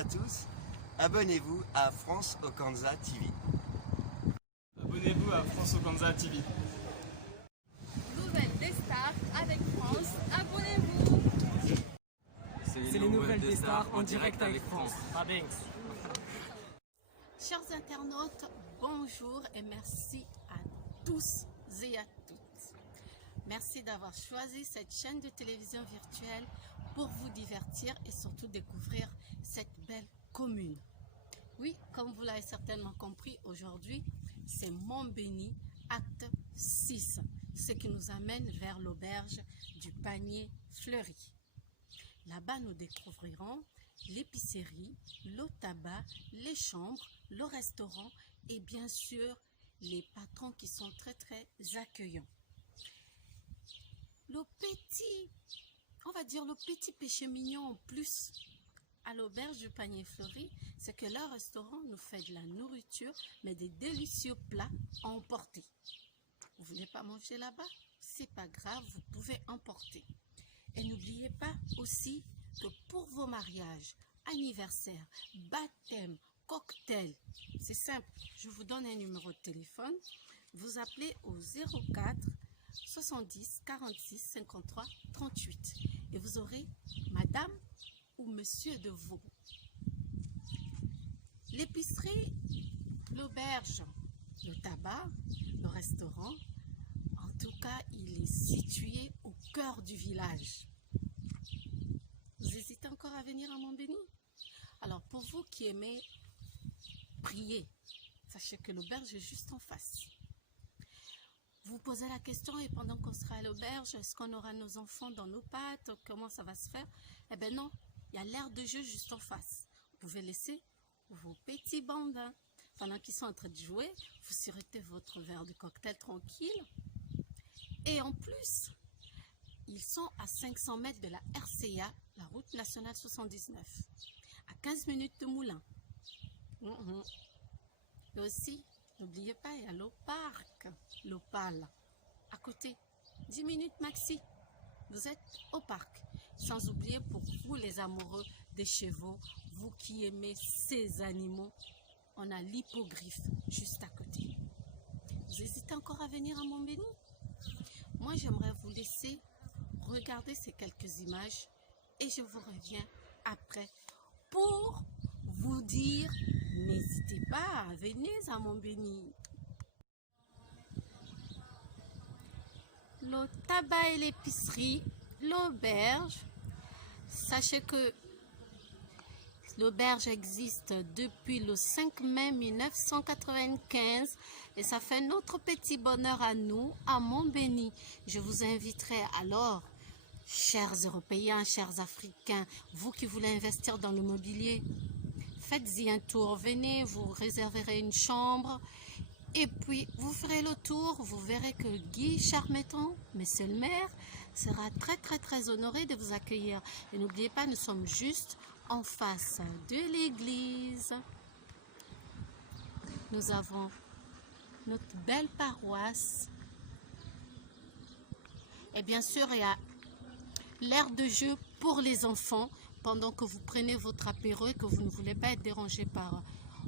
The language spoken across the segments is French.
à tous, abonnez-vous à France Okanza TV. Abonnez-vous à France Okanza TV. Nouvelles des stars avec France, abonnez-vous. C'est les nouvelles des stars en direct avec France. Chers internautes, bonjour et merci à tous et à toutes. Merci d'avoir choisi cette chaîne de télévision virtuelle pour vous divertir et surtout découvrir cette belle commune. Oui, comme vous l'avez certainement compris, aujourd'hui, c'est Montbéni, acte 6, ce qui nous amène vers l'auberge du Panier Fleuri. Là-bas, nous découvrirons l'épicerie, le tabac, les chambres, le restaurant et bien sûr, les patrons qui sont très accueillants. Le petit péché mignon en plus à l'auberge du Panier Fleuri, c'est que leur restaurant nous fait de la nourriture, mais des délicieux plats à emporter. Vous voulez pas manger là-bas? C'est pas grave, vous pouvez emporter. Et n'oubliez pas aussi que pour vos mariages, anniversaires, baptêmes, cocktails, c'est simple, je vous donne un numéro de téléphone, vous appelez au 04 70 46 53 38 et vous aurez madame ou monsieur de Vaux. L'épicerie, l'auberge, le tabac, le restaurant, en tout cas, il est situé au cœur du village. Vous hésitez encore à venir à Montbéni? Alors, pour vous qui aimez prier, sachez que l'auberge est juste en face. Vous posez la question, et pendant qu'on sera à l'auberge, est-ce qu'on aura nos enfants dans nos pattes? Comment ça va se faire? Eh bien non, il y a l'aire de jeu juste en face. Vous pouvez laisser vos petits bambins. Pendant qu'ils sont en train de jouer, vous surotez votre verre de cocktail tranquille. Et en plus, ils sont à 500 mètres de la RCA, la route nationale 79, à 15 minutes de Moulins. Et aussi, n'oubliez pas, il y a le parc, l'Opale, à côté, 10 minutes maxi. Vous êtes au parc. Sans oublier pour vous les amoureux des chevaux, vous qui aimez ces animaux, on a l'hippogriffe juste à côté. Vous hésitez encore à venir à Montbéni? Moi, j'aimerais vous laisser regarder ces quelques images et je vous reviens après pour vous dire, n'hésitez pas à venir à Montbéni. Le tabac et l'épicerie, l'auberge. Sachez que l'auberge existe depuis le 5 mai 1995 et ça fait notre petit bonheur à nous, à Montbéni. Je vous inviterai alors, chers Européens, chers Africains, vous qui voulez investir dans le mobilier, faites-y un tour, venez, vous réserverez une chambre et puis vous ferez le tour, vous verrez que Guy Charmetton, monsieur le maire, sera très honoré de vous accueillir. Et n'oubliez pas, nous sommes juste en face de l'église. Nous avons notre belle paroisse. Et bien sûr, il y a l'aire de jeu pour les enfants pendant que vous prenez votre apéro et que vous ne voulez pas être dérangé par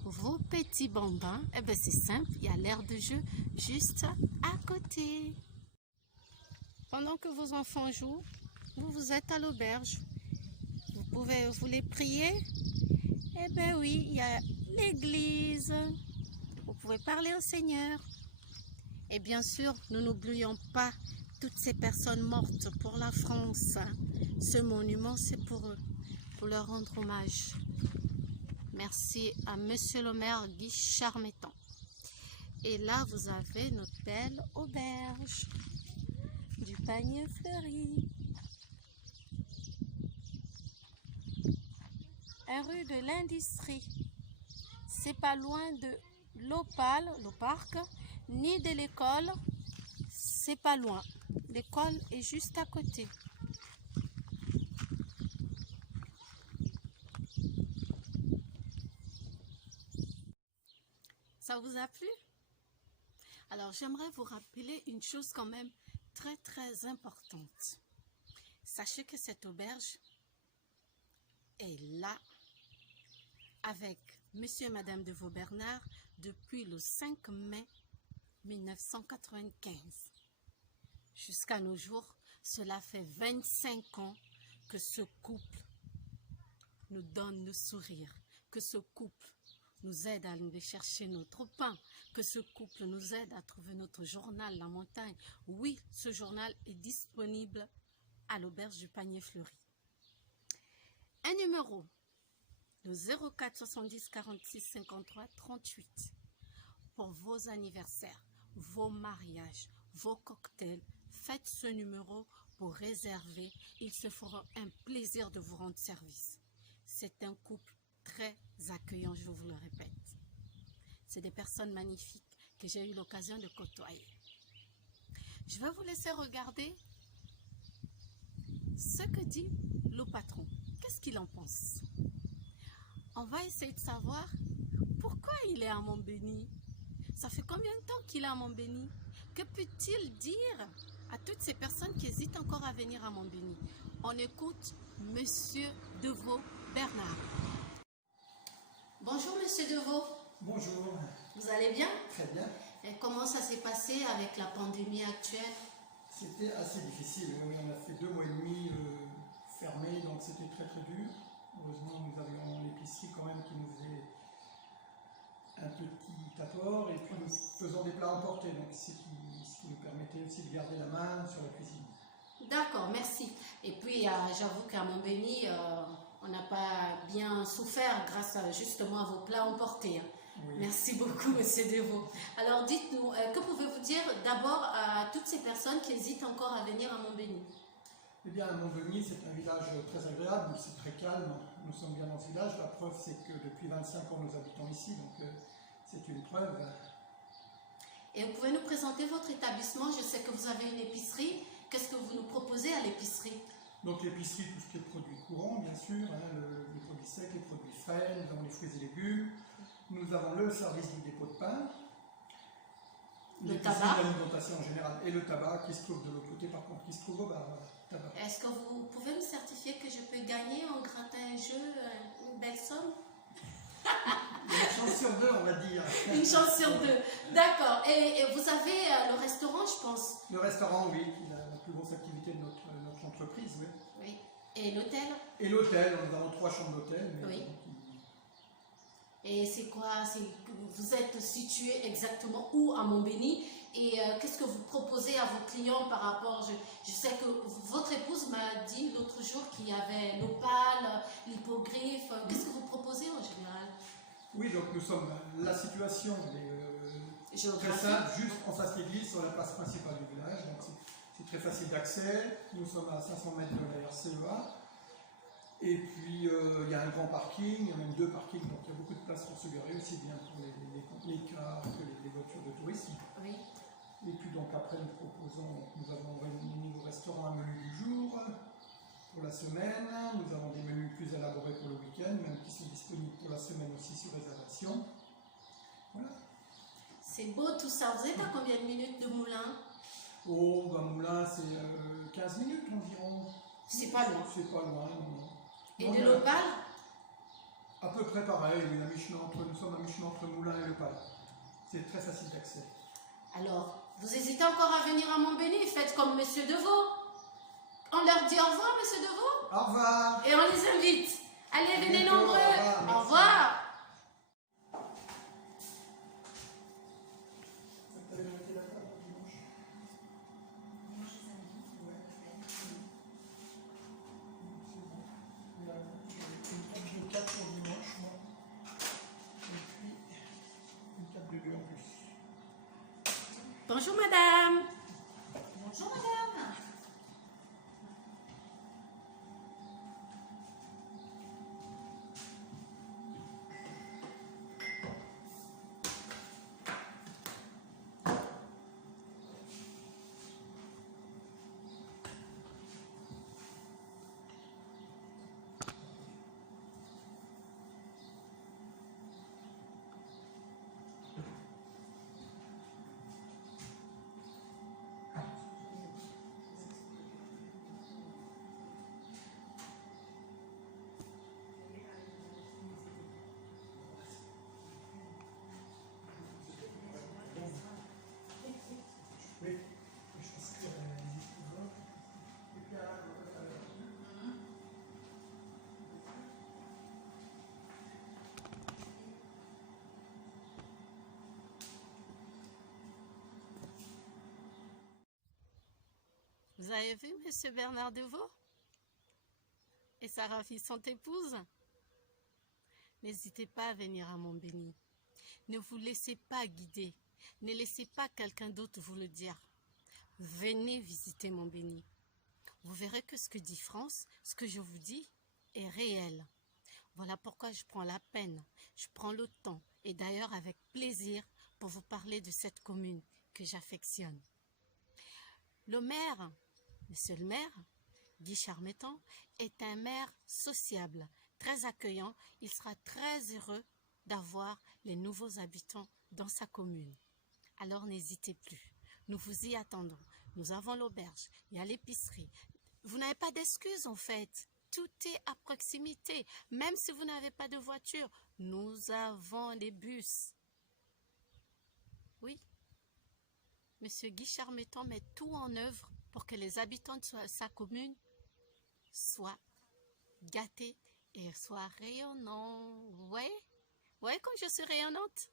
vos petits bambins. Eh bien, c'est simple, il y a l'aire de jeu juste à côté. Pendant que vos enfants jouent, vous êtes à l'auberge. Vous voulez prier? Eh bien oui, il y a l'église. Vous pouvez parler au Seigneur. Et bien sûr, nous n'oublions pas toutes ces personnes mortes pour la France. Ce monument, c'est pour eux, pour leur rendre hommage. Merci à monsieur le maire Guy Charmetton. Et là, vous avez notre belle auberge du Panier Fleuri. Rue de l'Industrie. C'est pas loin de l'Opale, le parc, ni de l'école. C'est pas loin. L'école est juste à côté. Ça vous a plu? Alors, j'aimerais vous rappeler une chose quand même très importante. Sachez que cette auberge est là avec Monsieur et Madame de Vaubernard depuis le 5 mai 1995. Jusqu'à nos jours, cela fait 25 ans que ce couple nous donne le sourire, que ce couple nous aide à aller chercher notre pain, que ce couple nous aide à trouver notre journal, la montagne. Oui, ce journal est disponible à l'auberge du Panier Fleuri. Un numéro, le 04 70 46 53 38, pour vos anniversaires, vos mariages, vos cocktails. Faites ce numéro pour réserver. Ils se feront un plaisir de vous rendre service. C'est un couple très accueillant, je vous le répète. C'est des personnes magnifiques que j'ai eu l'occasion de côtoyer. Je vais vous laisser regarder ce que dit le patron. Qu'est-ce qu'il en pense? On va essayer de savoir pourquoi il est à Montbéni. Ça fait combien de temps qu'il est à Montbéni? Que peut-il dire à toutes ces personnes qui hésitent encore à venir à Montbéni? On écoute Monsieur Devaux Bernard. Bonjour Monsieur Devaux. Bonjour. Vous allez bien? Très bien. Et comment ça s'est passé avec la pandémie actuelle? C'était assez difficile. Oui, on a fait 2 mois et demi fermés, donc c'était très très dur. Heureusement, nous avions l'épicerie quand même qui nous faisait un petit apport, et puis nous faisons des plats emportés, donc ce qui nous permettait aussi de garder la main sur la cuisine. D'accord, merci. Et puis, j'avoue qu'à Montbéni, on n'a pas bien souffert grâce justement à vos plats emportés. Hein. Oui. Merci beaucoup, Monsieur Devaux. Alors, dites-nous, que pouvez-vous dire d'abord à toutes ces personnes qui hésitent encore à venir à Montbéni? Eh bien, Montbéni, c'est un village très agréable, c'est très calme. Nous sommes bien dans ce village. La preuve, c'est que depuis 25 ans, nous habitons ici, donc c'est une preuve. Et vous pouvez nous présenter votre établissement? Je sais que vous avez une épicerie. Qu'est-ce que vous nous proposez à l'épicerie? Donc l'épicerie, tout ce qui est produits courants, bien sûr, hein, les produits secs, les produits frais, nous avons les fruits et légumes, nous avons le service du dépôt de pain, le tabac, l'alimentation en général, et le tabac qui se trouve de l'autre côté, par contre, qui se trouve au bar. Tabac. Est-ce que vous pouvez me certifier que je peux gagner en gratin un jeu une belle somme? Une chance sur 2, on va dire. Une chance sur 2, d'accord. Et vous avez le restaurant, je pense? Le restaurant, oui, qui est la plus grosse activité de notre entreprise, oui. Oui. Et l'hôtel? Et l'hôtel, nous avons 3 chambres d'hôtel. Oui. Et c'est quoi? Vous êtes situé exactement où à Montbéni? Et qu'est-ce que vous proposez à vos clients par rapport? Je sais que votre épouse m'a dit l'autre jour qu'il y avait l'opale, l'hippogriffe. Qu'est-ce que vous proposez en général? Oui, donc nous sommes. La situation est très simple, juste en face de l'église, sur la place principale du village. Donc c'est très facile d'accès. Nous sommes à 500 mètres de la RCEA. Et puis il y a un grand parking, il y a même 2 parkings, donc il y a beaucoup de place pour se garer, aussi bien pour les cars que les voitures de tourisme. Oui. Et puis donc après nous avons au niveau restaurant un menu du jour pour la semaine, nous avons des menus plus élaborés pour le week-end, même qui sont disponibles pour la semaine aussi sur réservation. Voilà. C'est beau tout ça. Vous êtes à combien de minutes de Moulins? Oh, bah Moulins c'est 15 minutes environ. C'est pas loin. C'est pas loin, non. Et de l'Opale? À peu près pareil, oui, nous sommes à mi-chemin entre Moulins et l'Opale. C'est très facile d'accès. Alors, vous hésitez encore à venir à Montbéni? Faites comme Monsieur Devaux. On leur dit au revoir, Monsieur Devaux? Au revoir. Et on les invite. Allez, venez bientôt, nombreux. au revoir, Au revoir. Bonjour madame. Bonjour madame. Vous avez vu Monsieur Bernard Deveau et sa ravissante épouse? N'hésitez pas à venir à Montbéni. Ne vous laissez pas guider. Ne laissez pas quelqu'un d'autre vous le dire. Venez visiter Montbéni. Vous verrez que ce que dit France, ce que je vous dis, est réel. Voilà pourquoi je prends la peine, je prends le temps, et d'ailleurs avec plaisir, pour vous parler de cette commune que j'affectionne. Le maire, monsieur le maire, Guy Charmettan, est un maire sociable, très accueillant. Il sera très heureux d'avoir les nouveaux habitants dans sa commune. Alors n'hésitez plus, nous vous y attendons. Nous avons l'auberge, il y a l'épicerie. Vous n'avez pas d'excuses en fait. Tout est à proximité. Même si vous n'avez pas de voiture, nous avons des bus. Oui. Monsieur Guy Charmettan met tout en œuvre pour que les habitants de sa commune soient gâtés et soient rayonnants. Ouais, ouais, comme je suis rayonnante.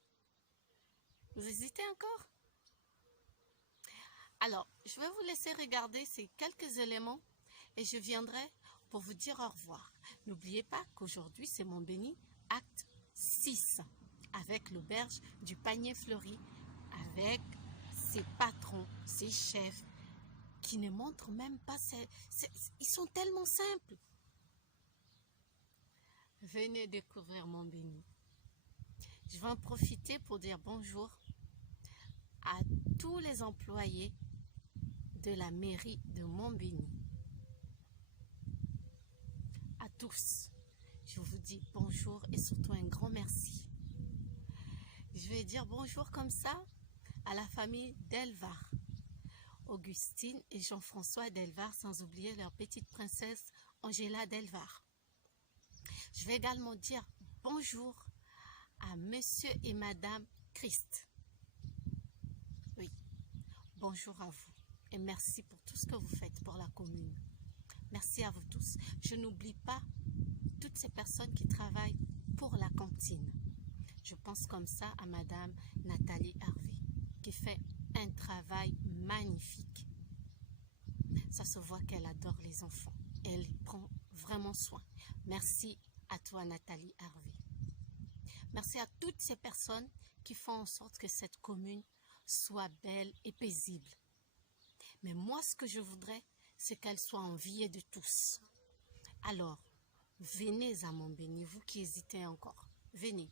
Vous hésitez encore? Alors, je vais vous laisser regarder ces quelques éléments et je viendrai pour vous dire au revoir. N'oubliez pas qu'aujourd'hui, c'est Montbéni, acte 6, avec l'auberge du Panier Fleuri, avec ses patrons, ses chefs, qui ne montrent même pas, ils sont tellement simples. Venez découvrir Montbéni. Je vais en profiter pour dire bonjour à tous les employés de la mairie de Montbéni. À tous, je vous dis bonjour et surtout un grand merci. Je vais dire bonjour comme ça à la famille Delvar, Augustine et Jean-François Delvar, sans oublier leur petite princesse Angela Delvar. Je vais également dire bonjour à monsieur et madame Christ. Oui, bonjour à vous et merci pour tout ce que vous faites pour la commune. Merci à vous tous. Je n'oublie pas toutes ces personnes qui travaillent pour la cantine. Je pense comme ça à madame Nathalie Harvey, qui fait un travail magnifique. Ça se voit qu'elle adore les enfants. Elle prend vraiment soin. Merci à toi Nathalie Harvey. Merci à toutes ces personnes qui font en sorte que cette commune soit belle et paisible. Mais moi, ce que je voudrais, c'est qu'elle soit enviée de tous. Alors, venez à Montbéni, vous qui hésitez encore. Venez.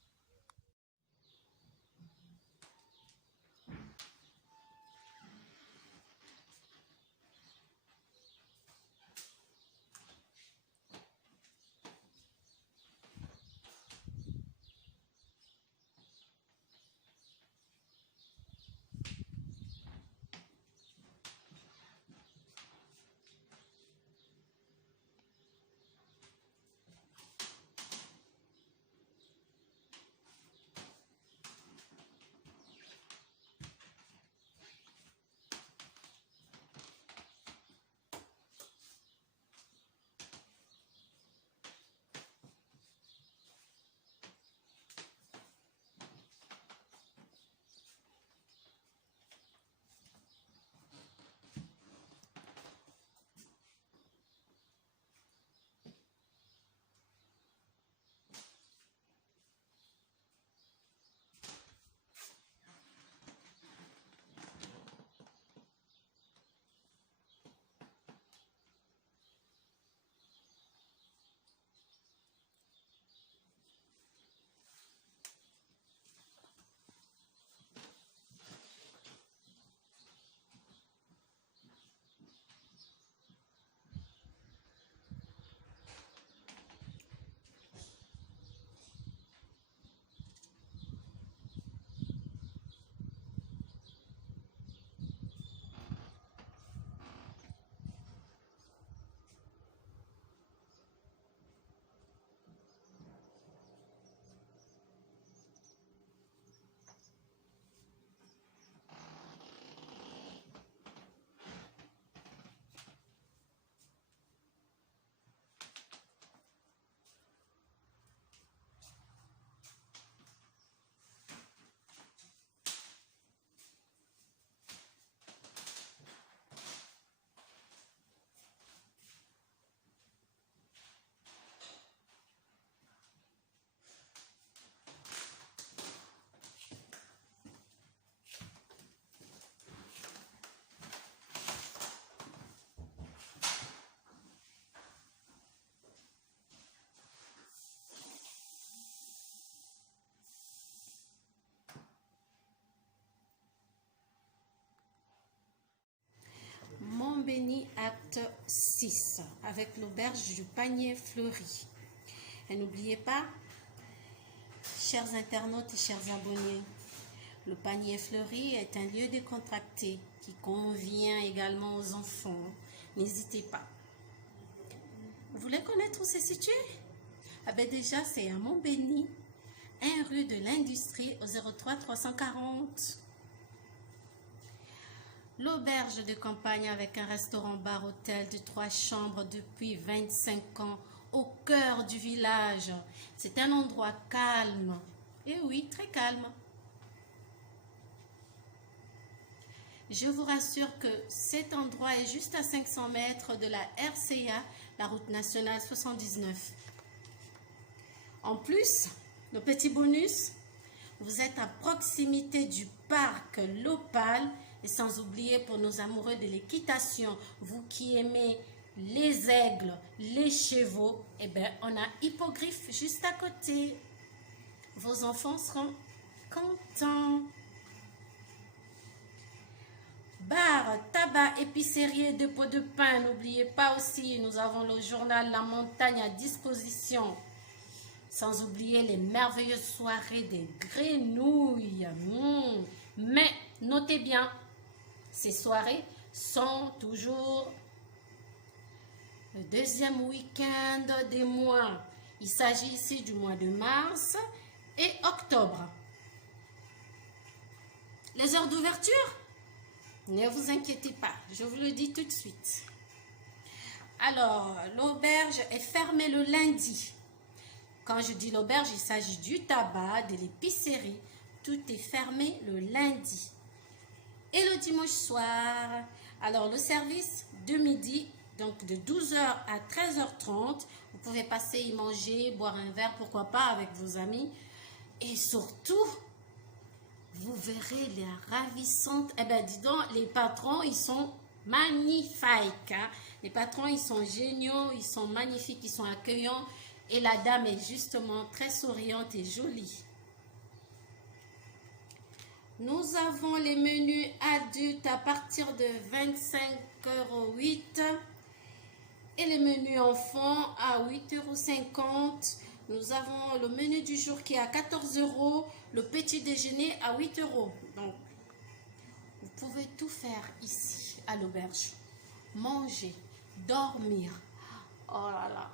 Montbéni, acte 6, avec l'auberge du Panier Fleuri. Et n'oubliez pas, chers internautes et chers abonnés, le Panier Fleuri est un lieu décontracté qui convient également aux enfants. N'hésitez pas. Vous voulez connaître où c'est situé? Ah ben déjà, c'est à Montbéni, 1 rue de l'Industrie au 03 340. L'auberge de campagne avec un restaurant-bar-hôtel de 3 chambres depuis 25 ans au cœur du village. C'est un endroit calme. Et oui, très calme. Je vous rassure que cet endroit est juste à 500 mètres de la RCA, la route nationale 79. En plus, le petit bonus, vous êtes à proximité du parc L'Opale. Et sans oublier pour nos amoureux de l'équitation, vous qui aimez les aigles, les chevaux, eh bien, on a Hippogriffe juste à côté. Vos enfants seront contents. Bar, tabac, épicerie et dépôt de pain. N'oubliez pas aussi, nous avons le journal La Montagne à disposition. Sans oublier les merveilleuses soirées des grenouilles. Mais notez bien, ces soirées sont toujours le deuxième week-end des mois. Il s'agit ici du mois de mars et octobre. Les heures d'ouverture? Ne vous inquiétez pas, je vous le dis tout de suite. Alors, l'auberge est fermée le lundi. Quand je dis l'auberge, il s'agit du tabac, de l'épicerie. Tout est fermé le lundi. Et le dimanche soir, alors le service de midi, donc de 12h à 13h30, vous pouvez passer y manger, boire un verre, pourquoi pas, avec vos amis. Et surtout, vous verrez les ravissantes, eh bien dis donc, les patrons, ils sont magnifiques. Hein? Les patrons, ils sont géniaux, ils sont magnifiques, ils sont accueillants. Et la dame est justement très souriante et jolie. Nous avons les menus adultes à partir de 25,08 € et les menus enfants à 8,50 €. Nous avons le menu du jour qui est à 14 €, le petit déjeuner à 8 €. Donc, vous pouvez tout faire ici à l'auberge. Manger, dormir. Oh là là.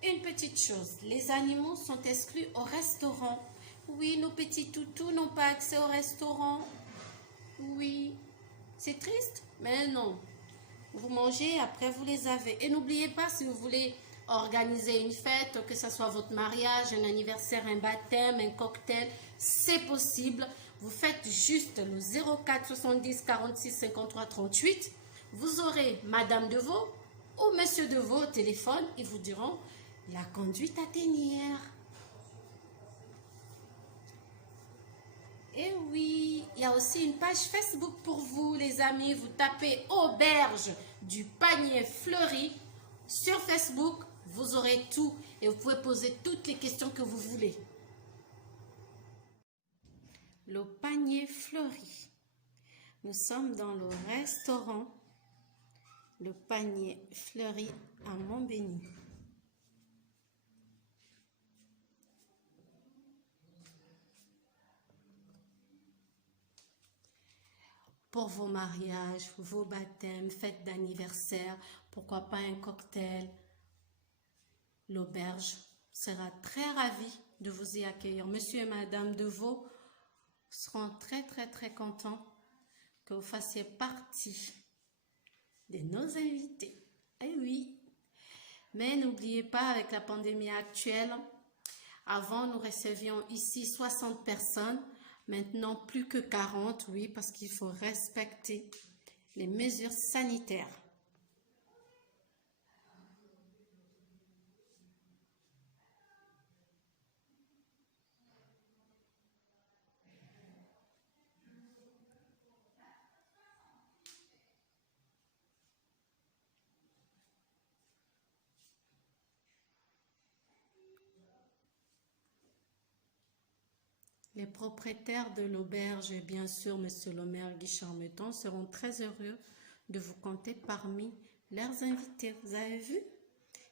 Une petite chose, les animaux sont exclus au restaurant. Oui, nos petits toutous n'ont pas accès au restaurant. Oui, c'est triste, mais non. Vous mangez, après vous les avez. Et n'oubliez pas, si vous voulez organiser une fête, que ce soit votre mariage, un anniversaire, un baptême, un cocktail, c'est possible. Vous faites juste le 04 70 46 53 38. Vous aurez Madame Deveau ou Monsieur Deveau au téléphone. Ils vous diront la conduite à tenir. Et oui, il y a aussi une page Facebook pour vous, les amis. Vous tapez Auberge du Panier Fleuri sur Facebook. Vous aurez tout et vous pouvez poser toutes les questions que vous voulez. Le Panier Fleuri. Nous sommes dans le restaurant Le Panier Fleuri à Montbéni. Pour vos mariages, vos baptêmes, fêtes d'anniversaire, pourquoi pas un cocktail, l'auberge sera très ravie de vous y accueillir. Monsieur et Madame Deveau seront très contents que vous fassiez partie de nos invités. Eh oui, mais n'oubliez pas, avec la pandémie actuelle, avant nous recevions ici 60 personnes. Maintenant, plus que 40, oui, parce qu'il faut respecter les mesures sanitaires. Les propriétaires de l'auberge et bien sûr Monsieur le maire Guy Charmeton seront très heureux de vous compter parmi leurs invités. Vous avez vu?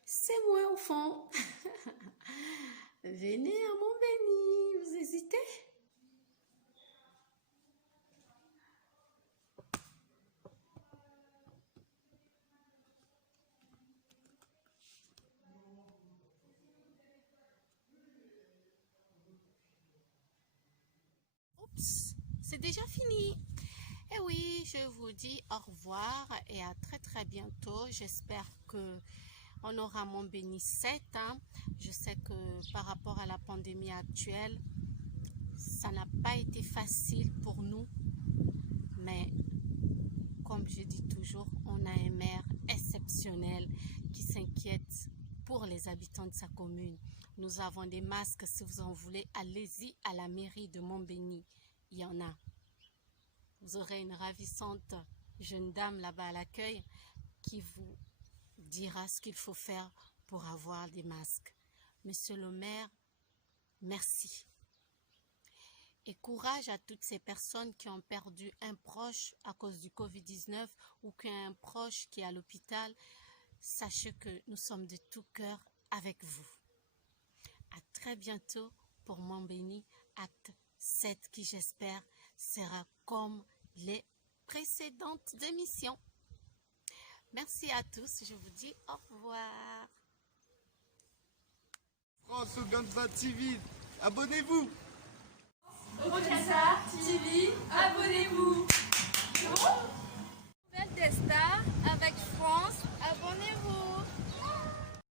C'est moi au fond. Venez à Montbéni, vous hésitez? Oups, c'est déjà fini. Et oui, je vous dis au revoir et à très bientôt. J'espère que on aura Montbéni 7. Je sais que par rapport à la pandémie actuelle, ça n'a pas été facile pour nous. Mais comme je dis toujours, on a un maire exceptionnel qui s'inquiète pour les habitants de sa commune. Nous avons des masques, si vous en voulez, allez-y à la mairie de Montbéni. Il y en a. Vous aurez une ravissante jeune dame là-bas à l'accueil qui vous dira ce qu'il faut faire pour avoir des masques. Monsieur le maire, merci. Et courage à toutes ces personnes qui ont perdu un proche à cause du Covid-19 ou qui ont un proche qui est à l'hôpital. Sachez que nous sommes de tout cœur avec vous. À très bientôt pour Montbéni, acte 7 qui j'espère sera comme les précédentes émissions. Merci à tous, je vous dis au revoir. France Oganza TV, abonnez-vous. Oganza TV, abonnez-vous. Nouvelle des stars avec France